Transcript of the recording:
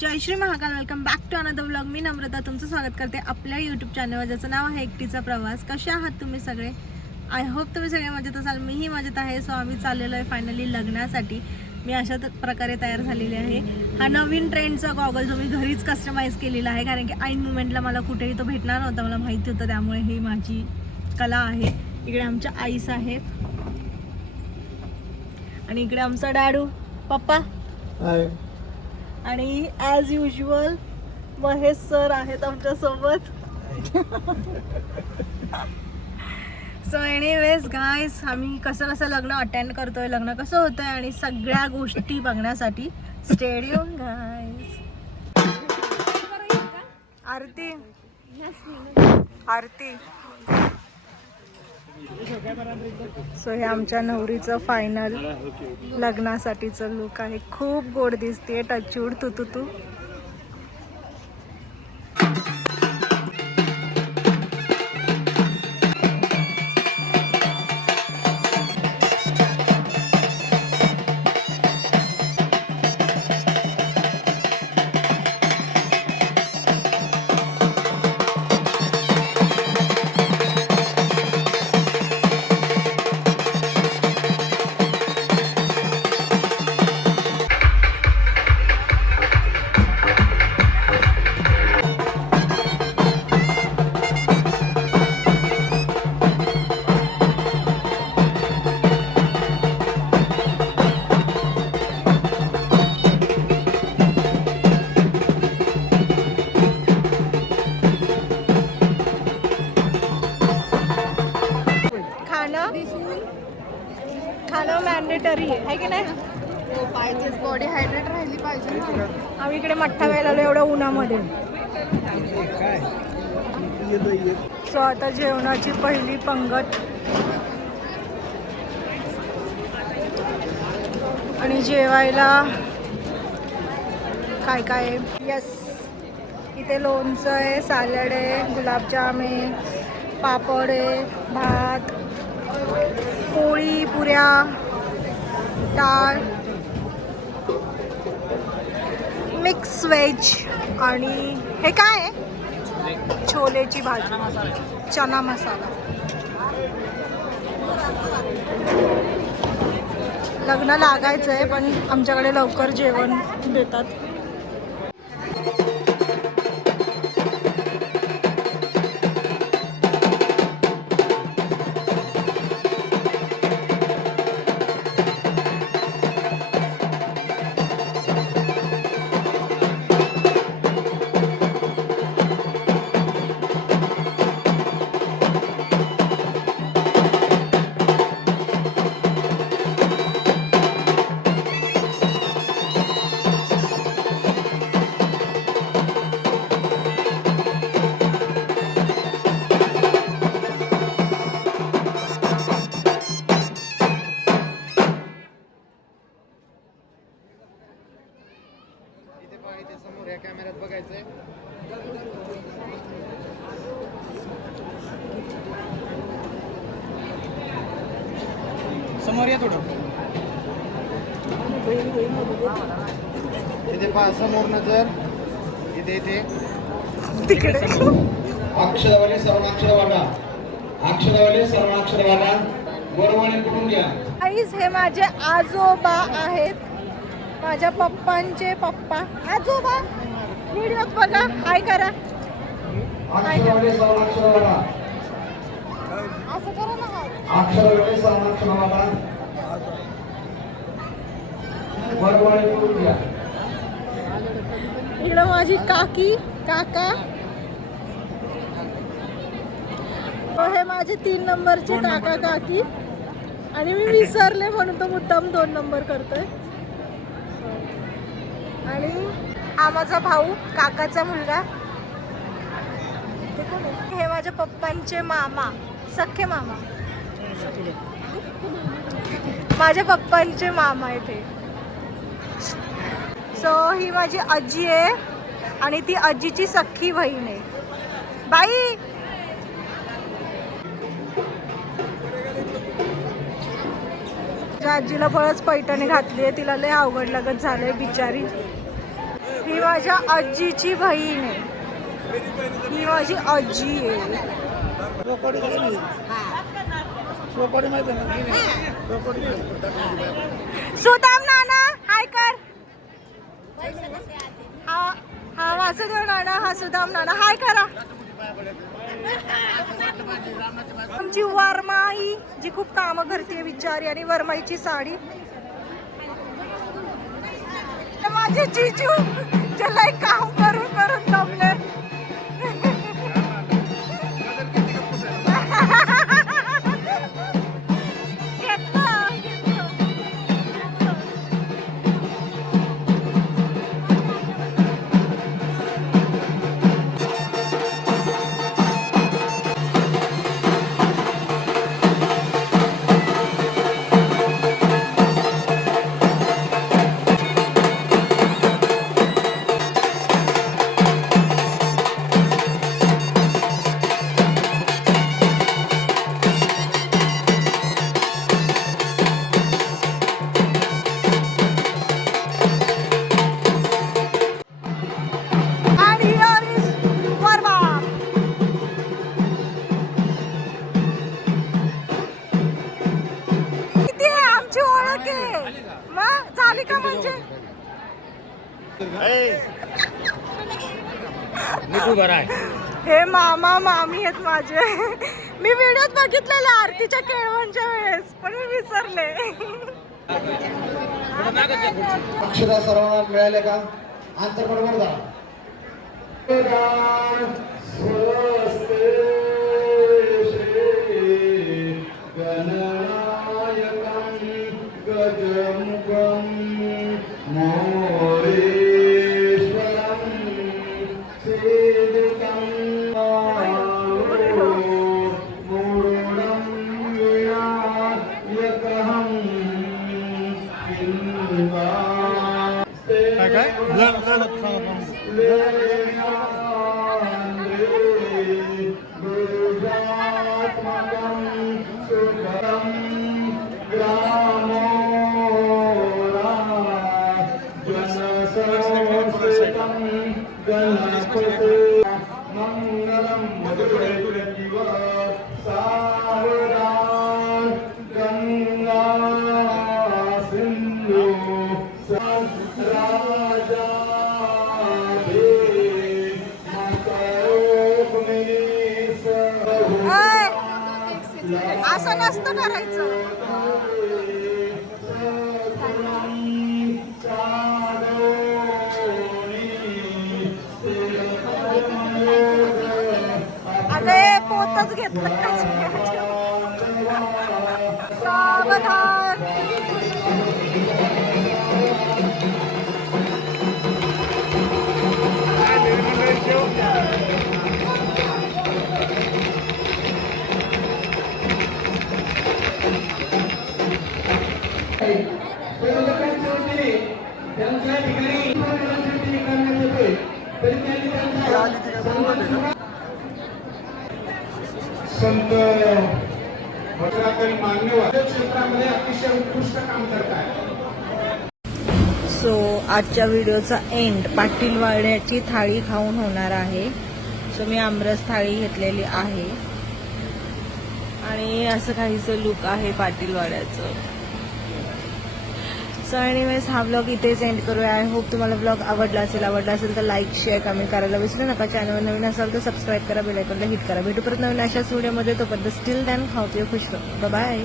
Jai Shri Mahakal. Welcome back to another vlog. मी नम्रता तुमचं स्वागत करते आपल्या यूट्यूब चॅनलवर ज्याचं नाव आहे एकटीचा प्रवास. कसे आहात तुम्ही सगळे? आय होप तुम्ही सगळे मजेत असाल. मीही मजेत आहे. सो आम्ही चाललेलो आहे फायनली लग्नासाठी. मी अशा प्रकारे तयार झालेली आहे. हा नवीन ट्रेंडचा गॉगल जो मी घरीच कस्टमाइज केलेला आहे, कारण की ऐन मुमेंटला मला कुठेही तो भेटणार नव्हता, मला माहिती होतं. त्यामुळे ही माझी कला आहे. इकडे आमच्या आईस आहेत आणि इकडे आमचा डॅडू पप्पा आणि ॲज युजल महेश सर आहेत आमच्यासोबत. सो एनिवेज गाईज, आम्ही कसं लग्न अटेंड करतोय, लग्न कसं होतंय आणि सगळ्या गोष्टी बघण्यासाठी स्टेडियम गाईज. आरती आरती. सो हे आमच्या नवरीचं फायनल लग्नासाठीचं लुक आहे. खूप गोड दिसते. टचूड तू तू तू. खाणं मॅन्डेटरी आहे की नाही? हो पाहिजेच, बॉडी हायड्रेट राहिली पाहिजे ना. आम्ही इकडे मठ्ठा वेळेला आलो एवढ्या उन्हामध्ये. सो आता जेवणाची पहिली पंगत आणि जेवायला काय काय आहे. यस, इथे लोणचं आहे, सॅलड आहे, गुलाबजाम आहे, पापड आहे, भात, पोळी, पुऱ्या, डाळ, मिक्स व्हेज आणि हे काय आहे? छोलेची भाजी, चना मसाला. लग्न लागायचं आहे पण आमच्याकडे लवकर जेवण देतात. समोर या कॅमेऱ्यात बघायचंय. समोर या थोडं. इथे पहा, समोर नजर. इथे इथे तिकडे अक्षरवाले सर्वाक्षरवाला, अक्षरवाले सर्वाक्षरवाला बरोबर करून घ्या. आईस हे माझे आजोबा आहेत, माझ्या पप्पांचे पप्पा. आजोबा व्हिडिओत बघा, हाय करा. अक्षरवाले सर्वाक्षरवाला, असं करा ना. अक्षरवाले सर्वाक्षरवाला बरोबर करून घ्या. इकडं माझी काकी, काका. हे माझे 3 नंबरचे काका काकी आणि मी विसरले म्हणून तो मुद्दाम 2 नंबर करतोय. आणि हा माझा भाऊ, काकाचा मुलगा. हे माझ्या पप्पांचे मामा, सख्खे मामा, माझ्या पप्पांचे मामा आहेत हे. सो ही माझी आजी आहे आणि ती आजीची सख्खी बहीण आहे. बाई आजीला बरंच पैठणी घातली आहे, तिला लय अवघड लागत झालंय बिचारी. ही माझ्या आजीची बहीण आहे. ही माझी आजी आहे. सुदाम नाना हाय कर. हा वासुदेव नाना, हा सुदाम नाना हाय करा. आमची वरमाई जी खूप कामं करते बिचारी, आणि वरमाईची साडी. माझे जीजू ज्याला काम करून करून दमले. झाली का म्हणजे हे मामा मामी आहेत माझे. मी व्हिडिओत बघितलेले आरतीच्या केळवणच्या वेळेस, पण मी विसरले. अक्षरा सर्वांना मिळाले का? अंतर बरोबर जा. गजमुखं मोरेश्वरं सेवितं मूढं विनायकहं गुरुजात्मकं सुखं ग्रामो गणपते मंगलम मधुरैव सावधान गंगा सिंधु राजा असं नसतं करायचं. अरे पोतच घेतलं सावधान. संत मान्यवर क्षेत्रामध्ये अतिशय उत्कृष्ट काम करतात. सो आजच्या व्हिडिओचा एंड पाटील वाड्याची थाळी खाऊन होणार आहे. सो मी आमरस थाळी घेतलेली आहे आणि असं काहीसं लुक आहे पाटील वाड्याचं. सो एनिवेज हा ब्लॉग इथेच एंड करूया. आय होप तुम्हाला ब्लॉग आवडला असेल तर लाईक शेअर कमेंट करायला विसरू नका. चॅनलवर नवीन असाल तर सबस्क्राईब करा, बेल आयकॉनला हिट करा. भेटू परत नवीन अशाच व्हिडिओमध्ये. तोपर्यंत स्टिल दॅन खाऊ पिऊ खुश राहू. बाय.